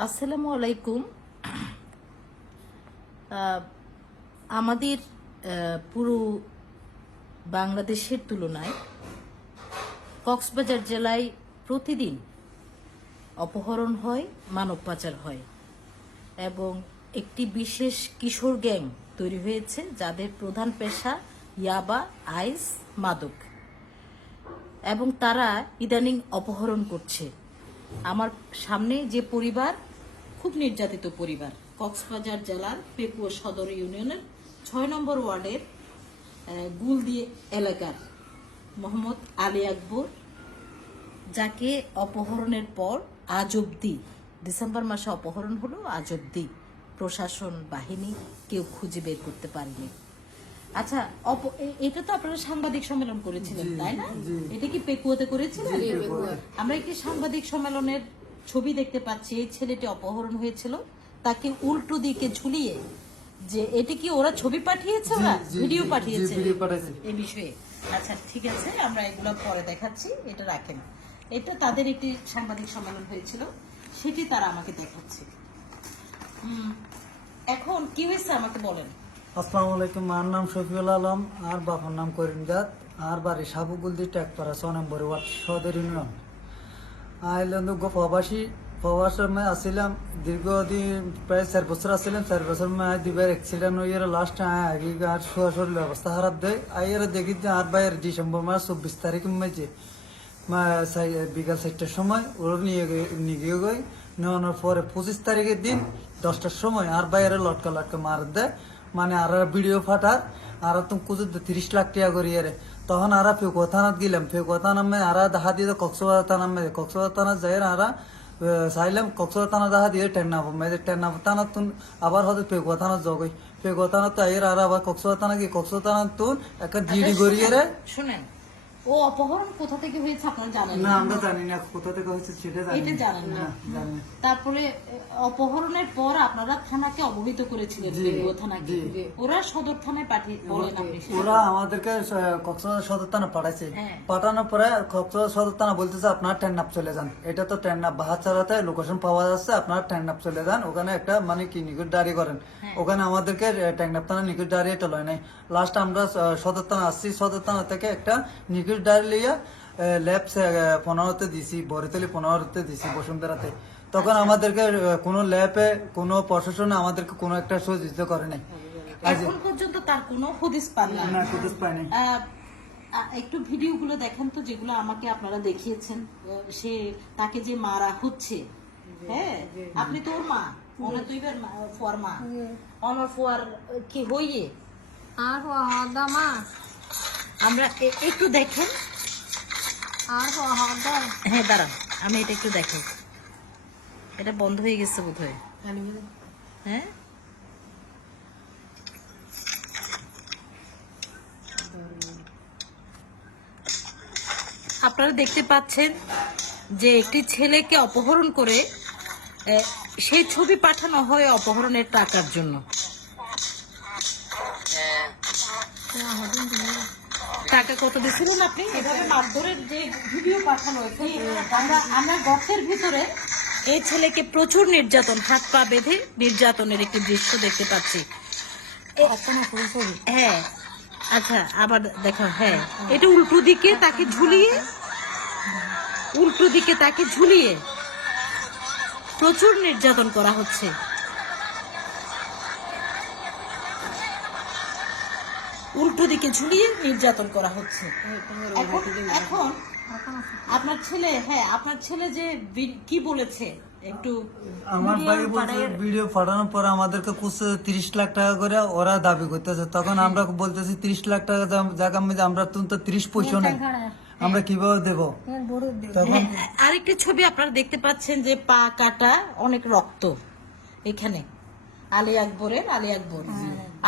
আসসালামু আলাইকুম। আমাদের পুরো বাংলাদেশের তুলনায় কক্সবাজার জেলায় প্রতিদিন অপহরণ হয়, মানব পাচার হয় এবং একটি বিশেষ কিশোর গ্যাং তৈরি হয়েছে যাদের প্রধান পেশা ইয়াবা, আইস, মাদক এবং তারা ইদানিং অপহরণ করছে। আমার সামনে যে পরিবার, খুব নির্যাতিত পরিবার, কক্সবাজার জেলার পেকুয়া সদর ইউনিয়নের ছয় নম্বর ওয়ার্ডের গুলদি এলাকার মোহাম্মদ আলী আকবর, যাকে অপহরণের পর আজ অব্দি ডিসেম্বর মাসে অপহরণ হলো, আজ অব্দি প্রশাসন বাহিনী কেউ খুঁজে বের করতে পারেনি। আচ্ছা এটা তো আপনারা সাংবাদিক সম্মেলন করেছিলেন তাই না? এটা কি পেকুয়াতে করেছিলেন? আমরা একটি সাংবাদিক সম্মেলনের ছবি দেখতে পাচ্ছি এই ছেলেটি অপহরণ হয়েছিল তাকে উল্টো দিকে ঝুলিয়ে যে এটা কি ওরা ছবি পাঠিয়েছে ওরা? ভিডিও পাঠিয়েছে? এই বিষয়ে। আচ্ছা ঠিক আছে আমরা এগুলো পরে দেখাচ্ছি এটা রাখেন। এটা তাদের একটি সাংবাদিক সম্মেলন হয়েছিল সেটি তারা আমাকে দেখাচ্ছে। হুম, এখন কি হয়েছে আমাকে বলেন? আসসালামু আলাইকুম আমার নাম শফিউল আলম, আর বাবার নাম করিমজাত আর বাড়ি সাবুগুলদি ট্যাকপাড়া ছ নম্বর ওয়ার্ড, সদর ইউনিয়ন। আইলেন্দ গো প্রবাসী, প্রবাসের মে আসিলাম, দীর্ঘদিন প্রায় চার বছর আসছিলাম চার বছর মে দুবার অ্যাক্সিডেন্ট হয়ে লাস্ট আগে আর শোয়া শরীর অবস্থা খারাপ দেয়। আইয়ার দেখি যে আর বাইরের ডিসেম্বর মাস, চব্বিশ তারিখ মেজে বিকাল চারটার সময়, ওর নিয়ে নিয়ে গই নেওয়ানোর পরে পঁচিশ তারিখের দিন, দশটার সময় আর বাইরে লটকা লটকা মার দেয়। মানে আর ভিডিও ফাটার আর তুমি কুচু তিরিশ লাখ টাকা করি আরে। তখন আর ফেকুয়া থানাত গেলাম ফেকুয়া থানা মে আর দেখা দিয়ে কক্সবাজার থানা মে কক্সবাজার থানা যাই আর চাইলাম কক্সবাজার থানা দেখা দিয়ে টেন্না মেয়েদের টেন্না থানা তুন আবার হয়তো ফেকুয়া থানা জগই। ফেকুয়া থানা তো আইয়ের আর আবার কক্সবাজার থানা গিয়ে কক্সবাজার থানা তুন একটা জিডি করিয়ে রে শুনেন। ও অপহরণ কোথা থেকে হয়েছে আপনারা জানেন না আমরা জানি না কোথা থেকে হয়েছে সেটা জানি এটা জানেন না। তারপরে অপহরণের পর আপনারা থানাকে অবহিত করেছিলেন বেগুয়া থানাকে ওরা সদর থানায় পাঠিয়ে বলেন আপনি ওরা আমাদেরকে কক্সবাজার সদর থানা পাঠাইছে। হ্যাঁ। পাঠানোর পরে কক্সবাজার সদর থানা বলতেছে আপনার টেন্নাপ চলে যান। এটা তো টেন্নাপ বাহাচারাতে লোকেশন পাওয়া যাচ্ছে আপনার টেন্নাপ চলে যান। ওখানে একটা মানে কি নিকট দাঁড়িয়ে করেন। হ্যাঁ। ওখানে আমাদেরকে টেন্নাপ থানা নিকট দাঁড়িয়ে এটা লয় নাই। লাস্ট আমরা সদর থানা আসছি সদর থানা থেকে একটা নিকট দাঁড়িয়ে লিয়া ল্যাব পনেরোতে দিছি বরিতলি পনেরোতে দিছি বসুন্ধরাতে। তখন আচ্ছা। আমাদেরকে কোনো ল্যাবে কোনো প্রশাসনে আমাদেরকে কোনো একটা সহযোগিতা করে নাই। এখন পর্যন্ত তার কোনো হদিস পান না পাইনি একটু ভিডিওগুলো দেখেন তো যেগুলো আমাকে আপনারা দেখিয়েছেন। সে তাকে যে মারা হচ্ছে হ্যাঁ? আপনি তো ওর মা। ওনা তুই ফুয়ার মা। অনর আহ, কি হইয়ে? আর হদমা আমরা একটু দেখেন আর হ্যাঁ দাঁড়ান আমি এটা একটু দেখাই এটা বন্ধ হয়ে গেছে বোধ হয় হ্যাঁ আপনারা দেখতে পাচ্ছেন যে একটি ছেলেকে অপহরণ করে সেই ছবি পাঠানো হয় অপহরণের টাকার জন্য টাকা কত দিয়েছিলেন আপনি? এভাবে মারধরের যে ভিডিও পাঠানো হয়েছে আমরা আমরা গর্তের ভিতরে এই ছেলেকে প্রচুর নির্যাতন হাত পা বেঁধে নির্যাতনের একটি দৃশ্য দেখতে পাচ্ছি। হ্যাঁ আচ্ছা আবার দেখো হ্যাঁ। এটা উল্টো দিকে তাকে ঝুলিয়ে উল্টো দিকে তাকে ঝুলিয়ে প্রচুর নির্যাতন করা হচ্ছে। উল্টো দিকে ঝুলিয়ে নির্যাতন করা হচ্ছে। এখন এখন আপনার ছেলে হ্যাঁ আপনার ছেলে যে বি- কি বলেছে? একটু আমার বলছে ভিডিও পাঠানোর পরে আমাদেরকে কুছে তিরিশ লাখ টাকা করে ওরা দাবি করতেছে। তখন আমরা বলতেছি তিরিশ লাখ টাকা জায়গা আমরা তো তো তিরিশ পয়সা নেই। আমরা কীভাবে দেবো? তখন হ্যাঁ, আরেকটি ছবি আপনারা দেখতে পাচ্ছেন যে পা কাটা অনেক রক্ত এখানে। আলী আকবরের আলী আকবর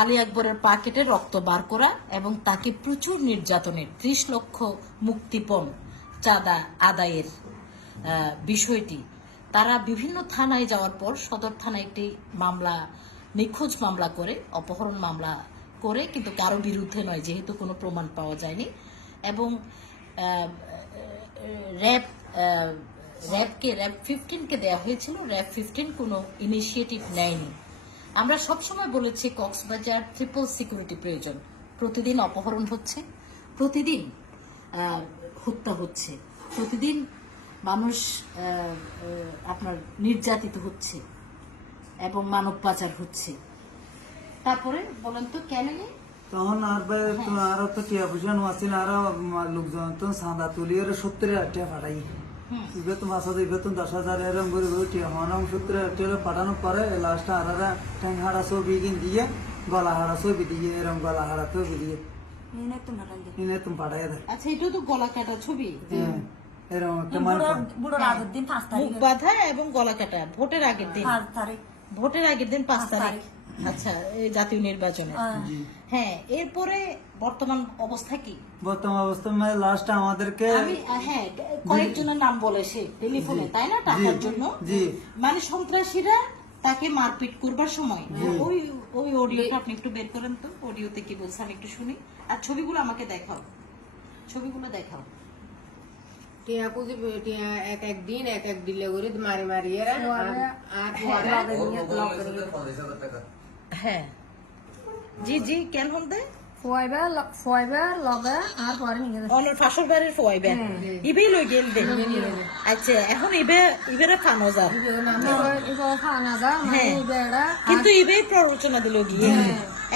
আলী আকবরের পা কেটে রক্ত বার করা এবং তাকে প্রচুর নির্যাতনের ত্রিশ লক্ষ মুক্তিপণ চাঁদা আদায়ের বিষয়টি। তারা বিভিন্ন থানায় যাওয়ার পর সদর থানায় একটি মামলা, নিখোঁজ মামলা করে, অপহরণ মামলা করে, কিন্তু কারও বিরুদ্ধে নয়, যেহেতু কোনো প্রমাণ পাওয়া যায়নি। এবং র্যাব র্যাবকে, র্যাব ফিফটিনকে দেওয়া হয়েছিল। র্যাব ফিফটিন কোনো ইনিশিয়েটিভ নেয়নি। আমরা সবসময় বলেছি কক্সবাজার ট্রিপল সিকিউরিটি প্রয়োজন। প্রতিদিন অপহরণ হচ্ছে প্রতিদিন হত্যা হচ্ছে প্রতিদিন মানুষ আপনার নির্যাতিত হচ্ছে এবং মানব পাচার হচ্ছে। তারপরে বলেন তো কেন তখন আর তো আরও তো টিয়া পয়সা নোয়াছিল আরও লোকজন তো সাদা তুলি আর সত্তর হাজার টাকা পাঁচ হাজার ইবে দশ হাজার এরকম করে হনম সূত্রে টেলে পাঠানোর পরে লাস্টে ট্যাং হাড়া ছবি কিন দিয়ে গলা হাড়া ছবি দিয়ে এরকম গলা হাড়া ছবি দিয়ে। এনে তুমি পাঠাই দেয়। আচ্ছা এটাও তো গলা কাটা ছবি? হ্যাঁ, এরকম একটা মাল বুড়োর আগের দিন পাঁচ মুখ তারিখ বাঁধা এবং গলা কাটা ভোটের আগের দিন। পাঁচ তারিখ। ভোটের আগের দিন পাঁচ তারিখ। তারিখ। আচ্ছা জাতীয় নির্বাচনে। হ্যাঁ। এরপরে বর্তমান অবস্থা কি? বর্তমান অবস্থা মানে লাস্ট আমাদেরকে আমি হ্যাঁ কয়েকজনের নাম বলে সে টেলিফোনে তাই না টাকার জন্য? মানে সন্ত্রাসীরা তাকে মারপিট করবার সময়। ওই ওই অডিওটা আপনি একটু বের করেন তো অডিওতে কি বলছে আমি একটু শুনি। আর ছবিগুলো আমাকে দেখাও। ছবিগুলো দেখাও। টিয়া পুজি টিয়া এক এক দিন এক এক দিলে করে মারি মারি এরা। আর- হ্যাঁ জি জি কেন হতে ফয়বার ফয়বার লগে আর পরে নিয়ে গেছে অনর ফাঁসর বাড়ির ফোয়াইবে। ইবেই লই গেল দে। আচ্ছা এখন ইবে ইবেরে ফানো যা দা মানে হ্যাঁ। বেড়া কিন্তু ইবেই প্ররোচনা দিল গিয়ে।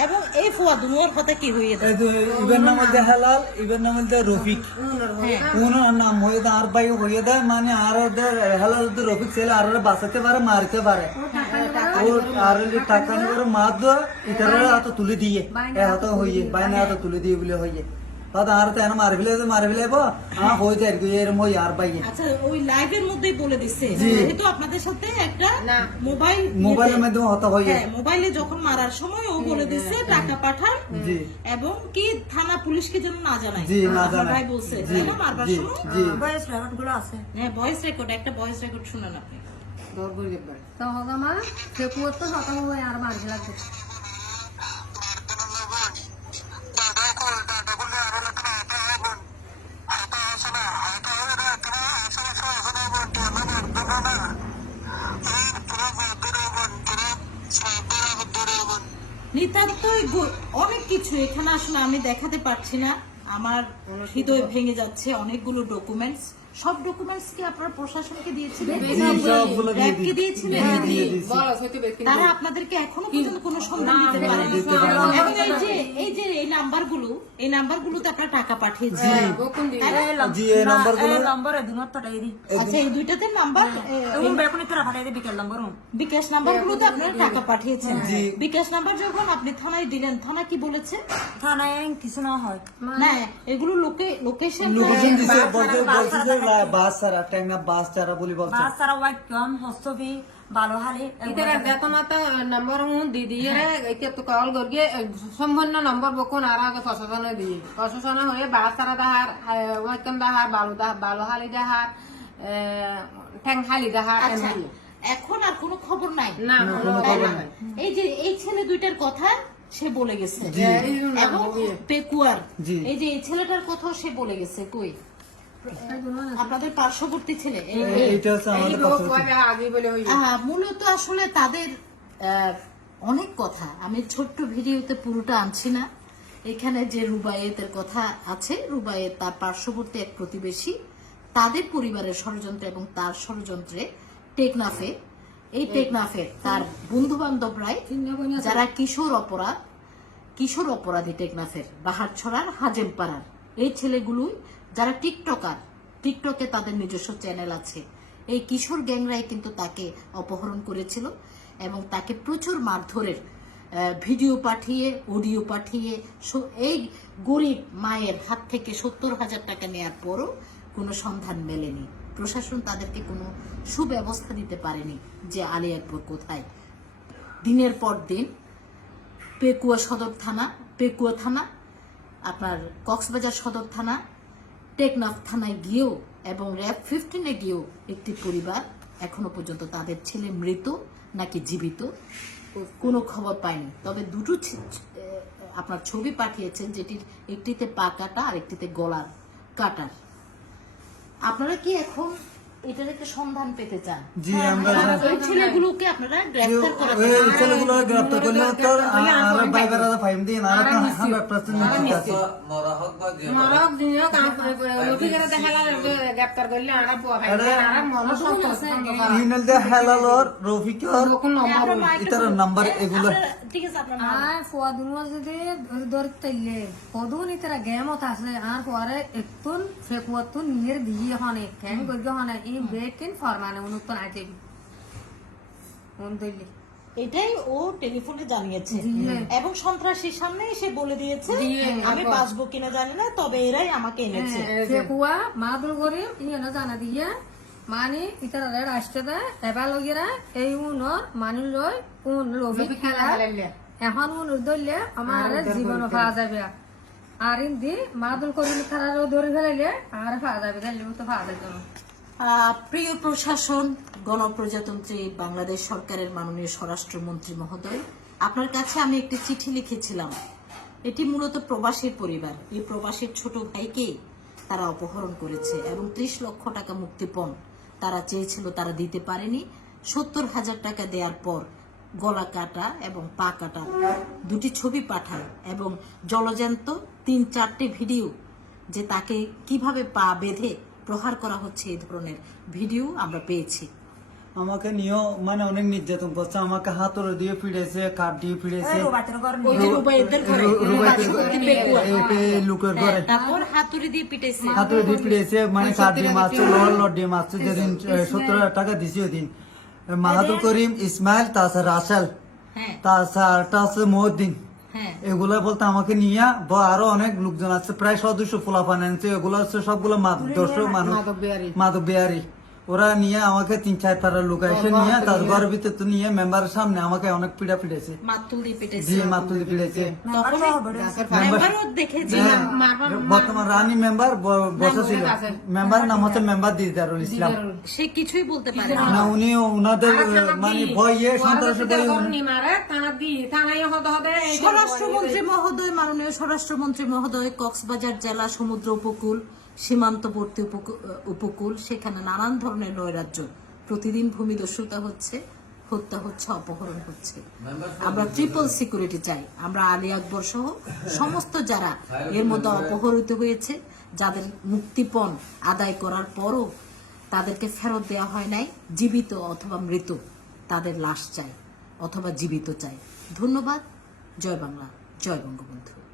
এবং এই ফুয়া দুনোর কথা কি হয়ে যায় ইবের নাম হেলাল ইবের নাম রফিক। উনার নাম হয়ে দেয় আর ভাই হয়ে দেয় মানে আর ওদের হেলাল যদি রফিক ছেলে আর ওরা বাঁচাতে পারে মারতে পারে। ও আর ওই টাকা নিয়ে মার দেয় ইতারা হাত তুলে দিয়ে। এ হাত হইয়ে বাইনে হাত তুলে দিয়ে বলে হইয়ে তাহলে আর তো এনে মার ফেলে মার ফেলে আ হয়ে যায় এরম হই আর ভাই। আচ্ছা ওই লাইভের মধ্যেই বলে দিচ্ছে যেহেতু আপনাদের সাথে একটা মোবাইল মোবাইলের মাধ্যমে হত হইয়ে হ্যাঁ মোবাইলে যখন মারার সময় ও বলে দিচ্ছে টাকা পাঠান এবং কি থানা পুলিশকে যেন না জানায়। জি, না জানায়। ভাই বলছে তাই না মারবার সময় জি। বয়স রেকর্ডগুলো আছে। হ্যাঁ ভয়েস রেকর্ড একটা ভয়েস রেকর্ড শুনেন আপনি। দৌড় তো হবে মা সে কুয়োর তো শত হয়ে আর মারি লাগবে। আসলে আমি দেখাতে পারছি না। আমার হৃদয় ভেঙে যাচ্ছে অনেকগুলো ডকুমেন্টস সব ডকুমেন্টস কি আপনার প্রশাসনকে দিয়েছিলেন? সত্যি ব্যক্তি তারা আপনাদেরকে এখনও পর্যন্ত কোনো সন্ধান দিতে পারেনি। এবং এই যে এই যে এই নাম্বারগুলো এই নাম্বারগুলোতে আপনারা টাকা পাঠিয়েছেন। জি এই নাম্বারগুলো এই নম্বরে দিনত টাই দি আচ্ছা এই দুইটাতে নাম্বার এবং বেকুনি তোরা ফাটাই দি বিকেল নম্বর বিকাশ নাম্বারগুলোতে আপনারা টাকা পাঠিয়েছেন। বিকাশ নাম্বার যখন আপনি থানায় দিলেন থানা কি বলেছে? থানায় কিছু না হয়। না এগুলো লোকে লোকেশন লোকেশন দিছে বলতে বলছে বাস ছাড়া ট্যাঙ্গা বাস ছাড়া বলি বলছে। বাস সারা ওয়াইট কম হস্তবি ভালো হালে ইতারা বেতনত নম্বর হুন দি দিয়ে এতিয়া তো কল গরিয়ে সম্পূর্ণ নম্বর বকুন আর আগে প্রশাসন দিয়ে প্রশাসন হয়ে বাস তারা দাহার ওয়াইকন দাহার বালু দাহার বালু হালি দাহার ঠ্যাং হালি দাহার এখন আর কোনো খবর নাই? না এই যে এই ছেলে দুইটার কথা সে বলে গেছে। এবং পেকুয়ার। এই যে এই ছেলেটার কথাও সে বলে গেছে কই? আপনাদের পার্শ্ববর্তী ছেলে। হই আহ, মূলত আসলে তাদের অনেক কথা। আমি ছোট্ট ভিডিওতে পুরোটা আনছি না। এখানে যে রুবায়েতের কথা আছে রুবায়েত তার পার্শ্ববর্তী এক প্রতিবেশী। তাদের পরিবারের ষড়যন্ত্র এবং তার ষড়যন্ত্রে টেকনাফে এই টেকনাফে তার বন্ধু বান্ধবরাই যারা কিশোর অপরাধ কিশোর অপরাধী টেকনাফের বাহারছড়ার হাজেমপাড়ার। এই ছেলেগুলো যারা টিকটকার, টিকটকে তাদের নিজস্ব চ্যানেল আছে। এই কিশোর গ্যাংরাই কিন্তু তাকে অপহরণ করেছিল এবং তাকে প্রচুর মারধরের ভিডিও পাঠিয়ে অডিও পাঠিয়ে এই গরিব মায়ের হাত থেকে সত্তর হাজার টাকা নেয়ার পরও কোনো সন্ধান মেলেনি। প্রশাসন তাদেরকে কোনো সুব্যবস্থা দিতে পারেনি যে আলিয়ারপুর কোথায়। দিনের পর দিন পেকুয়া সদর থানা, পেকুয়া থানা, আপনার কক্সবাজার সদর থানা টেকনাফ থানায় গিয়েও এবং র্যাব ফিফটিনে গিয়েও একটি পরিবার এখনও পর্যন্ত তাদের ছেলে মৃত নাকি জীবিত কোনো খবর পায়নি। তবে দুটো আপনার ছবি পাঠিয়েছেন যেটির একটিতে পা কাটা আর একটিতে গলার কাটার। আপনারা কি এখন এটার একটা সন্ধান পেতে চান। জি আমরা ওই ছেলেগুলোকে আপনারা গ্রেফতার করে ওই ছেলেগুলো গ্রেপ্তার করলে তো আর বাইবেরা ফাইম দিন আর হান্ড্রেড পার্সেন্ট নিশ্চিত আছে। মরক দিনেও কাম করে করে উঠি করে দেখালা গ্রেপ্তার করলে আর পোয়া খাইলে আর মন সন্তোষ ইউনিল দে হেলালর রফিকর কোন নম্বর ইতার নাম্বার এগুলো। ঠিক আছে আপনার। আর যদি গেমত আছে ফেকুয়াতুন নির দিয়ে হনে কেন গর্গে হনে বেকিন ফরমানে উন এটাই ও টেলিফোনে জানিয়েছে। এবং সন্ত্রাসীর সামনে এসে বলে দিয়েছে আমি বাঁচবো কিনা জানি না তবে এরাই আমাকে এনেছে। ফেকুয়া মাদুল করে ইয়ে জানা দিয়ে মানে ইতারা লগেরা এই উনর মানি লই কোন লোভি খেলা এখন উন ধরলে আমার জীবন পাওয়া যাবে আর ইন্দি মাদুল করিলে তারা ধরে ফেলাইলে আর পাওয়া যাবে তাহলে তো পাওয়া যাবে প্রিয় প্রশাসন, গণপ্রজাতন্ত্রী, বাংলাদেশ সরকারের মাননীয় স্বরাষ্ট্রমন্ত্রী মহোদয়, আপনার কাছে আমি একটি চিঠি লিখেছিলাম। এটি মূলত প্রবাসীর পরিবার। এই প্রবাসীর ছোট ভাইকে তারা অপহরণ করেছে এবং ত্রিশ লক্ষ টাকা মুক্তিপণ তারা চেয়েছিল, তারা দিতে পারেনি। সত্তর হাজার টাকা দেওয়ার পর গলা কাটা এবং পা কাটা দুটি ছবি পাঠায় এবং জলজান্ত তিন চারটে ভিডিও যে তাকে কীভাবে পা বেঁধে প্রহার করা হচ্ছে এই ধরনের ভিডিও আমরা পেয়েছি। আমাকে নিয়েও মানে অনেক নির্যাতন করছে আমাকে হাতরে দিয়ে ফিরেছে কাঠ দিয়ে ফিরেছে। লোকের ঘরে। হাতুড়ি দিয়ে পিটেছে। হাতরে দিয়ে ফিরেছে মানে কাঠ দিয়ে মারছে লোহার লট দিয়ে মারছে যেদিন সত্তর হাজার টাকা দিছি ওই দিন মাহাতুর করিম ইসমাইল তাছাড়া রাসেল হ্যাঁ। তাছাড়া মহদ্দিন হ্যাঁ এগুলা বলতে আমাকে নিয়ে বা আরও অনেক লোকজন আছে প্রায় সদস্য ফোলাফান আনছে এগুলো হচ্ছে সবগুলো মাদক দর্শক মানুষ মাদক বিহারি। ওরা নিয়ে আমাকে তিন চার পাড়ার লোক এসে নিয়ে তার ঘরের ভিতরে তো নিয়ে মেম্বারের সামনে আমাকে অনেক পিড়া পিড়েছে জি মাতুলি পিড়েছে বর্তমান রানী মেম্বার বসা ছিল। মেম্বারের নাম হচ্ছে মেম্বার দিদারুল ইসলাম। সে কিছুই বলতে পারে না। উনি ওনাদের মানে ভয়ে সন্ত্রাসী স্বরাষ্ট্রমন্ত্রী মহোদয় মাননীয় স্বরাষ্ট্রমন্ত্রী মহোদয় কক্সবাজার জেলা সমুদ্র উপকূল। সীমান্তবর্তী উপকূ- উপকূল সেখানে নানান ধরনের নৈরাজ্য। প্রতিদিন ভূমিদস্যুতা হচ্ছে হত্যা হচ্ছে অপহরণ হচ্ছে। আমরা ট্রিপল সিকিউরিটি চাই। আমরা আলী আকবর সহ সমস্ত যারা এর মধ্যে অপহরিত হয়েছে যাদের মুক্তিপণ আদায় করার পরও তাদেরকে ফেরত দেওয়া হয় নাই জীবিত অথবা মৃত তাদের লাশ চাই অথবা জীবিত চাই। ধন্যবাদ। জয় বাংলা জয় বঙ্গবন্ধু।